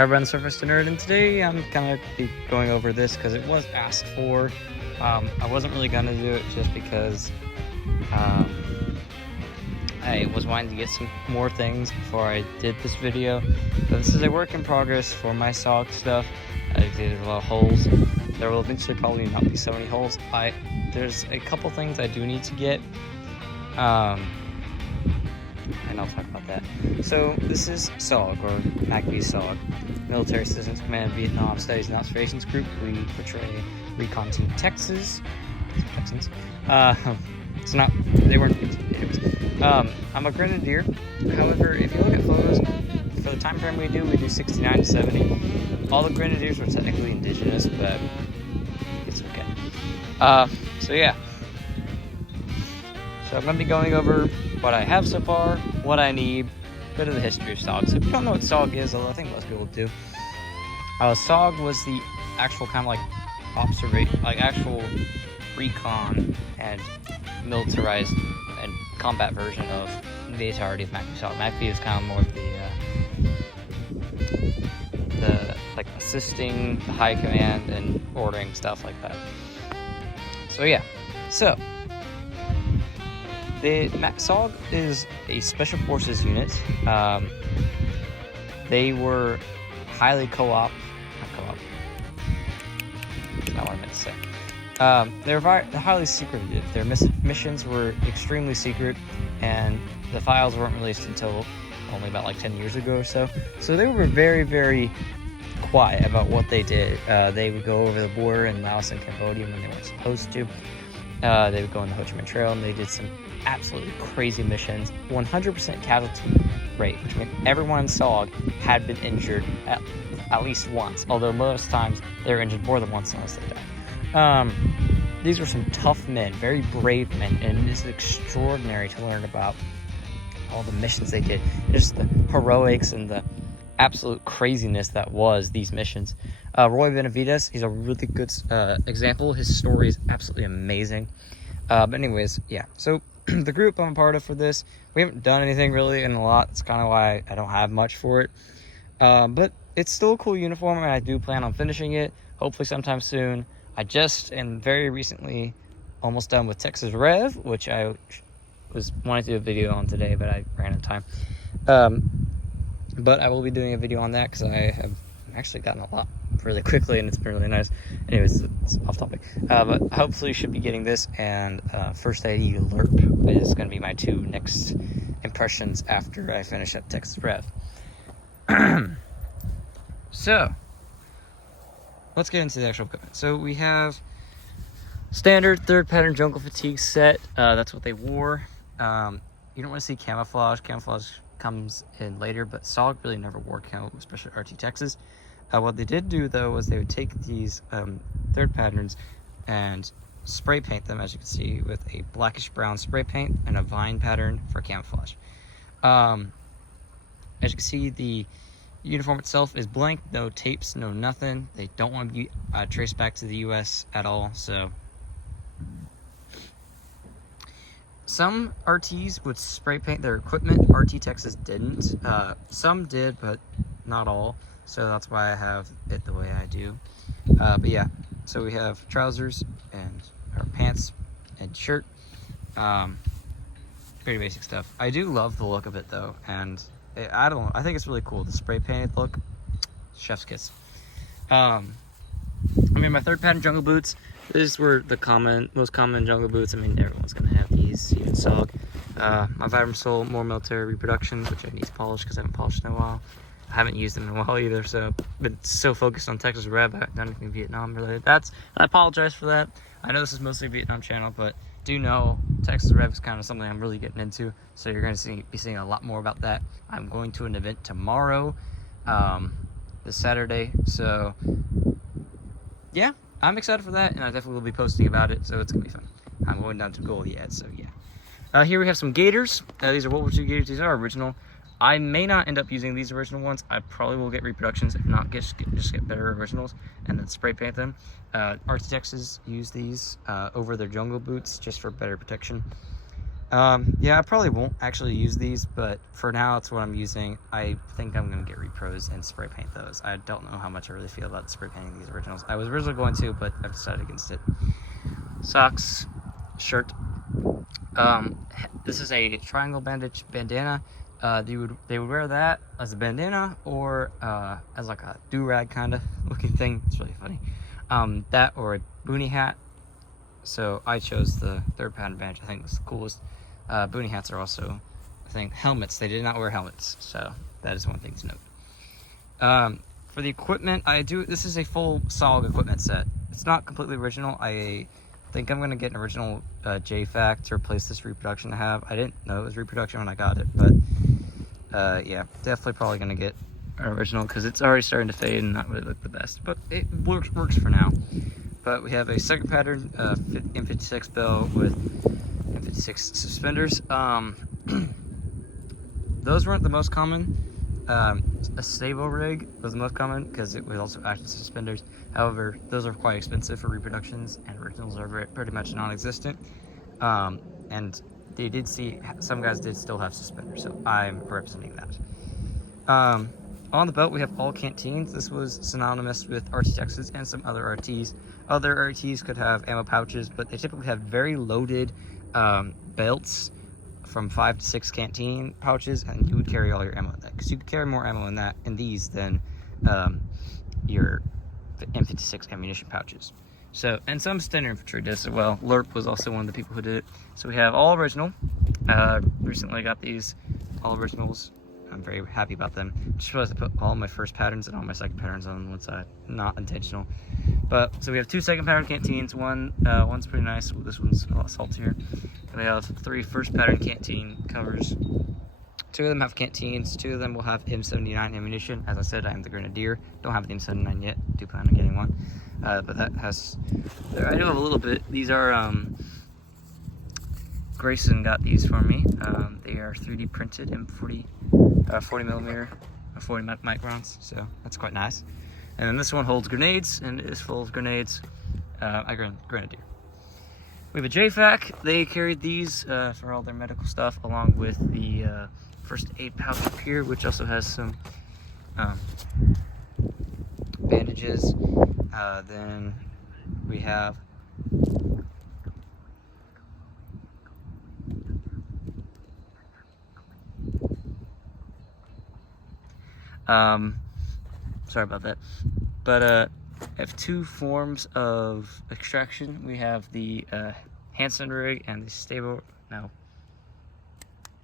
Hi everyone, Surface to Nerd, and today I'm gonna be going over this because it was asked for. I wasn't really gonna do it just because I was wanting to get some more things before I did this video. But this is a work in progress for my SOG stuff. I did a lot of holes. There will eventually probably not be so many holes. There's a couple things I do need to get. And I'll talk about that. So this is SOG, or MACVSOG, Military Assistance Command Vietnam Studies and Observations Group. We portray Recon Team Texans. It's not, they weren't, anyways. I'm a Grenadier. However, if you look at photos, for the time frame we do 69 to 70. All the Grenadiers were technically indigenous, but it's okay. So yeah. So I'm going to be going over what I have so far, what I need, a bit of the history of SOG. So if you don't know what SOG is, although I think most people do, SOG was the actual kind of like observation, like actual recon and militarized and combat version of the entirety of MACV-SOG. MACV is kind of more of the like assisting the high command and ordering stuff like that. So yeah, so the MACV-SOG is a special forces unit. They were highly not co-op. That's not what I meant to say. They were highly secretive. Their missions were extremely secret, and the files weren't released until only about like 10 years ago or so. So they were very, very quiet about what they did. They would go over the border in Laos and Cambodia when they weren't supposed to. They would go on the Ho Chi Minh Trail, and they did some absolutely crazy missions. 100% casualty rate, which meant everyone in SOG had been injured at least once, although most times they were injured more than once unless they died. These were some tough men, very brave men, and it is extraordinary to learn about all the missions they did, just the heroics and the absolute craziness that was these missions. Roy Benavides, he's a really good example. His story is absolutely amazing. But anyways, yeah, so the group I'm a part of for this, we haven't done anything really in a lot. That's kind of why I don't have much for it. But it's still a cool uniform, and I do plan on finishing it, hopefully sometime soon. I just am very recently almost done with Texas Rev, which I was wanting to do a video on today, but I ran out of time. But I will be doing a video on that because I have actually gotten a lot really quickly, and it's been really nice. Anyways, it's off topic. But hopefully you should be getting this, and First ID Alert is going to be my two next impressions after I finish up Texas Rev. So, let's get into the actual equipment. So we have standard third pattern jungle fatigue set. That's what they wore. You don't want to see camouflage. Camouflage comes in later, but SOG really never wore camo, especially RT Texas. What they did do though was they would take these third patterns and spray paint them, as you can see, with a blackish brown spray paint and a vine pattern for camouflage. As you can see, the uniform itself is blank, no tapes, no nothing. They don't want to be traced back to the US at all, so some RTs would spray paint their equipment. RT Texas didn't. Some did, but not all. So that's why I have it the way I do. But yeah, so we have trousers and our pants and shirt. Pretty basic stuff. I do love the look of it though, and I think it's really cool. The spray painted look, chef's kiss. I mean, my third pattern jungle boots. These were the most common jungle boots. I mean, everyone's gonna have these, even SOG. My Vibram Soul, more military reproductions, which I need to polish because I haven't polished in a while. I haven't used them in a while either, so I've been so focused on Texas Rev, I haven't done anything Vietnam related. I apologize for that. I know this is mostly a Vietnam channel, but do know Texas Rev is kind of something I'm really getting into, so you're going to be seeing a lot more about that. I'm going to an event tomorrow, this Saturday, so yeah, I'm excited for that, and I definitely will be posting about it, so it's going to be fun. I'm going down to Goliad, so yeah. Here we have some gaiters. These are World War II gaiters. These are original. I may not end up using these original ones. I probably will get reproductions, if not just get better originals and then spray paint them. RT Texas use these over their jungle boots just for better protection. Yeah, I probably won't actually use these, but for now it's what I'm using. I think I'm going to get repros and spray paint those. I don't know how much I really feel about spray painting these originals. I was originally going to, but I've decided against it. Socks, shirt. This is a triangle bandage bandana. They would wear that as a bandana or as like a do-rag kind of looking thing. It's really funny. That or a boonie hat. So I chose the third pattern bandage. I think it's the coolest. Boonie hats are also, I think, helmets. They did not wear helmets, so that is one thing to note. For the equipment, this is a full SOG equipment set. It's not completely original. I think I'm going to get an original JFAC to replace this reproduction I have. I didn't know it was reproduction when I got it, but yeah, definitely probably going to get an original because it's already starting to fade and not really look the best, but it works for now. But we have a second pattern M56 bell with M56 suspenders. Those weren't the most common. A stable rig was the most common because it was also active suspenders. However, those are quite expensive for reproductions, and originals are pretty much non-existent. And they did see some guys did still have suspenders, so I'm representing that. On the belt, we have all canteens. This was synonymous with RTXs and some other RTs. Other RTs could have ammo pouches, but they typically have very loaded belts from 5 to 6 canteen pouches, and you would carry all your ammo in that because you could carry more ammo in these than your M56 ammunition pouches. So, and some standard infantry does as well. LERP was also one of the people who did it. So we have all original. Recently got these all originals. I'm very happy about them. Just realized I put all my first patterns and all my second patterns on one side. Not intentional. But so we have 2 second pattern canteens. One's pretty nice. This one's a lot saltier. And we have 3 first pattern canteen covers. 2 of them have canteens. 2 of them will have M79 ammunition. As I said, I am the Grenadier. Don't have the M79 yet. Do plan on getting one. But that has. I do have a little bit. These are. Grayson got these for me. They are 3D printed M40 40mm, 40 microns, so that's quite nice. And then this one holds grenades, and it is full of grenades. Grenadier. We have a JFAC. They carried these for all their medical stuff, along with the first aid pouch up here, which also has some bandages. Then we have sorry about that, but I have 2 forms of extraction. We have the Hansen rig and the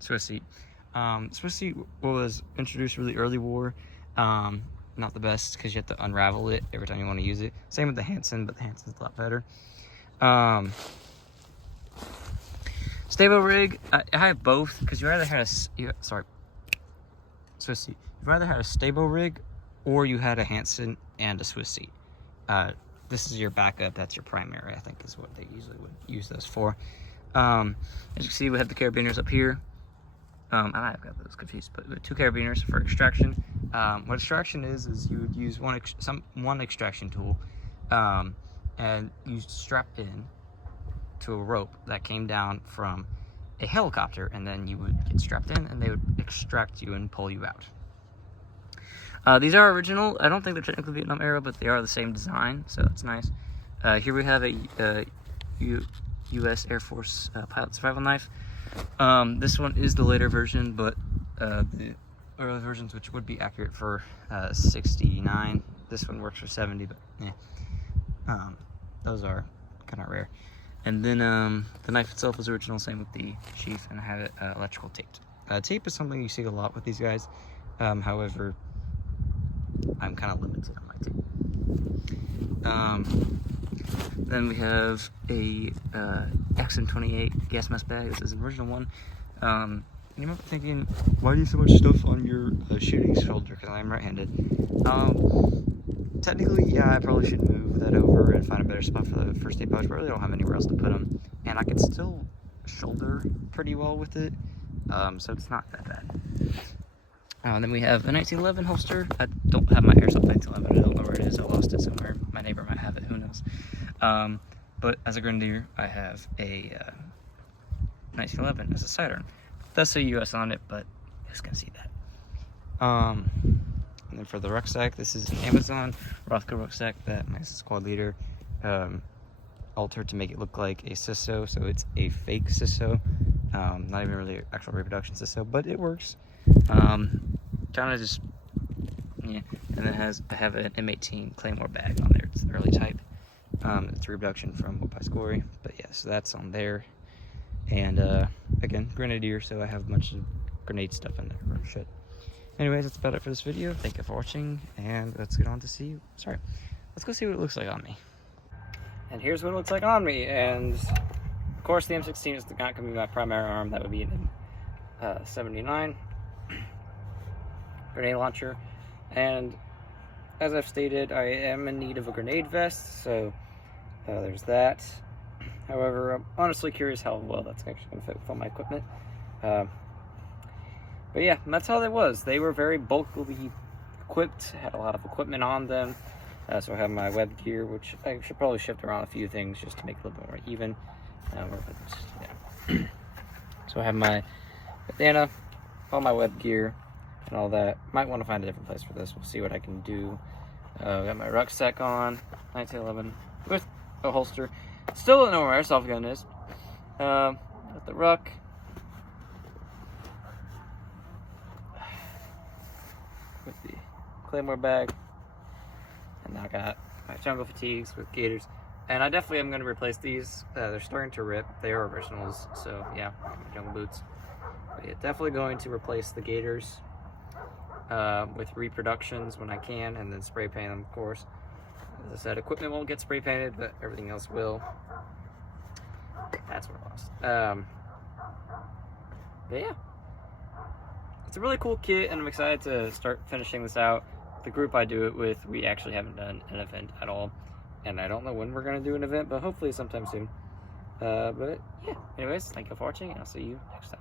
Swiss seat. Swiss seat was introduced really early war. Not the best because you have to unravel it every time you want to use it. Same with the Hansen, but the Hansen's a lot better. Stable rig, I have both because you either had Swiss seat. You've either had a stable rig or you had a Hansen and a Swiss seat. This is your backup. That's your primary, I think, is what they usually would use those for. As you can see, we have the carabiners up here. I might have got those confused, but we have 2 carabiners for extraction. What extraction is you would use one extraction tool, and you strap in to a rope that came down from a helicopter, and then you would get strapped in, and they would extract you and pull you out. These are original. I don't think they're technically Vietnam era, but they are the same design, so that's nice. Here we have a U.S. Air Force pilot survival knife. This one is the later version, but the early versions, which would be accurate for 69. This one works for 70, but yeah. Those are kind of rare. And then the knife itself is original, same with the sheath, and I have it electrical taped. Tape is something you see a lot with these guys. However, I'm kind of limited on my tape. Then we have a XM28 gas mask bag. This is an original one. You might be thinking, why do you have so much stuff on your shooting shoulder? Because I'm right-handed. Technically, yeah, I probably should move that over and find a better spot for the first aid pouch, but I really don't have anywhere else to put them. And I can still shoulder pretty well with it, so it's not that bad. Then we have a 1911 holster. I don't have my airsoft 1911. I don't know where it is. I lost it somewhere. My neighbor might have it. Who knows? But as a Grenadier, I have a 1911 as a sidearm. Does say US on it, but you guys can see that. And then for the rucksack, this is an Amazon Rothko rucksack that my squad leader altered to make it look like a CISO, so it's a fake CISO, not even really an actual reproduction CISO, but it works. Kind of just, yeah. And then I have an M18 Claymore bag on there. It's the early type. It's a reproduction from WIP by Scory, but yeah, so that's on there. And again, Grenadier, so I have a bunch of grenade stuff in there or shit. Anyways, that's about it for this video. Thank you for watching, and let's get on to see. Sorry, let's go see what it looks like on me. And here's what it looks like on me. And of course, the M16 is not going to be my primary arm. That would be an M79 grenade launcher. And as I've stated, I am in need of a grenade vest, so there's that. However, I'm honestly curious how well that's actually going to fit with all my equipment. But yeah, that's how that was. They were very bulkily equipped, had a lot of equipment on them. So I have my web gear, which I should probably shift around a few things just to make it a little bit more even. So I have my bandana, all my web gear, and all that. Might want to find a different place for this. We'll see what I can do. Got my rucksack on, 1911, with a holster. Still don't know where my airsoft gun is. Got the ruck. With the Claymore bag, and I got my jungle fatigues with gaiters, and I definitely am going to replace these. They're starting to rip. They are originals, so yeah, my jungle boots. But yeah, definitely going to replace the gaiters with reproductions when I can, and then spray paint them, of course. As I said, equipment won't get spray painted, but everything else will. That's what I lost. But yeah. It's a really cool kit, and I'm excited to start finishing this out. The group I do it with, we actually haven't done an event at all, and I don't know when we're going to do an event, but hopefully sometime soon. But yeah, anyways, thank you for watching, and I'll see you next time.